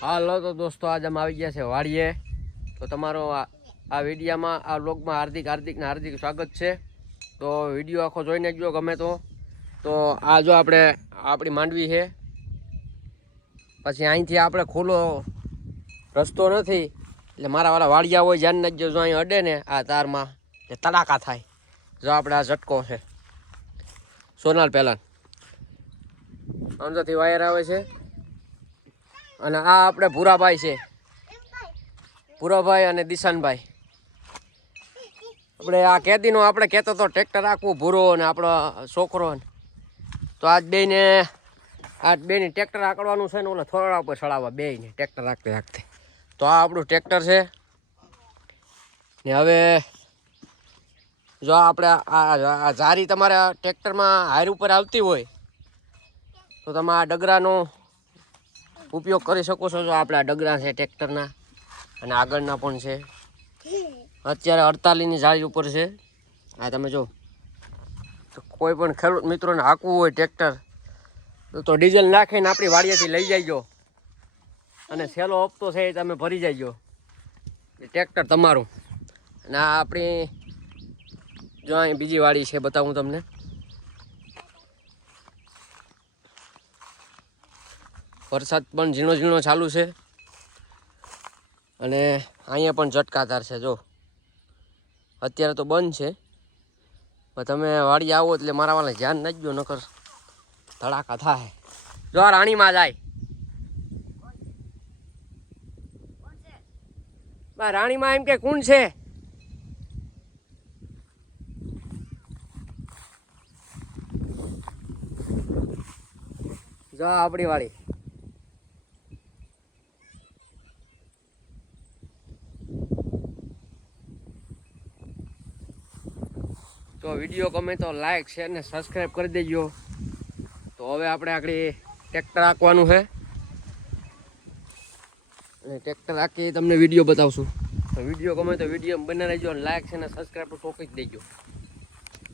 હાલો તો દોસ્તો, આજે અમે આવી ગયા છે વાડીએ. તો તમારો આ વિડીયામાં, આ વ્લોગમાં હાર્દિક, હાર્દિકને હાર્દિક સ્વાગત છે. તો વીડિયો આખો જોઈને જો ગમે તો. તો આ જો આપણે આપણી માંડવી છે. પછી અહીંથી આપણે ખુલ્લો રસ્તો નથી. એટલે મારા વાળા વાડિયા હોય, ધ્યાન નાખજો જો અહીં અડે ને, આ તારમાં તડાકા થાય. જો આપણે આ ઝટકો છે. સોનાલ પહેલાં અંદરથી વાયર આવે છે. અને આ આપણે ભૂરાભાઈ છે. ભૂરાભાઈ અને દિશાનભાઈ. આપણે આ કેદીનો આપણે કહેતો તો ટ્રેક્ટર રાખવું ભૂરો ને આપણો છોકરો તો આજ બેને આજ બેને ટ્રેક્ટર આકડવાનું છે ને ઓલા થોડા ઉપર ચડાવવા બેને ટ્રેક્ટર રાખતે રાખતે તો આ આપણું ટ્રેક્ટર છે. ને હવે જો આપણે આ જારી તમારા ટ્રેક્ટરમાં હાર ઉપર આવતી હોય, તો તમે આ ડગરાનો ઉપયોગ કરી શકો છો જો આપણા ડગરા છે, ટ્રેક્ટરના. અને આગળના પણ છે. અત્યારે અડતાલીસની જાળી ઉપર છે. આ તમે જો કોઈ પણ ખેડૂત મિત્રોને હાંકવું હોય ટ્રેક્ટર, તો- ડીઝલ નાખીને આપણી વાડીએથી લઈ જાયજો. અને સહેલો હપ્તો છે એ તમે ભરી જાયજો. ટ્રેક્ટર તમારું. અને આ આપણી, જો અહીં બીજી વાડી છે, બતાવું તમને. વરસાદ પણ ઝીણો ઝીણો ચાલુ છે. અને અહીંયા પણ ઝટકાધાર છે, જો. અત્યારે તો બંધ છે. પણ તમે વાડી આવો એટલે મારા વાળા ધ્યાન નાખજો નકર ધડાકા થાય. જો આ રાણીમાં જાય. રાણીમાં એમ કે કોણ છે. જો, આપણી વાડી. તો વીડિયો ગમે તો લાઈક શેર ને સબસ્ક્રાઈબ કરી દેજો. તો હવે આપણે આગળ ટ્રેક્ટર આંકવાનું છે. અને ટ્રેક્ટર આંકી તમને વીડિયો બતાવશું. તો વીડિયો ગમે તો વીડિયો બને અને લાઈક છે ને સબસ્ક્રાઈબ તો ચોકી જ દેજો.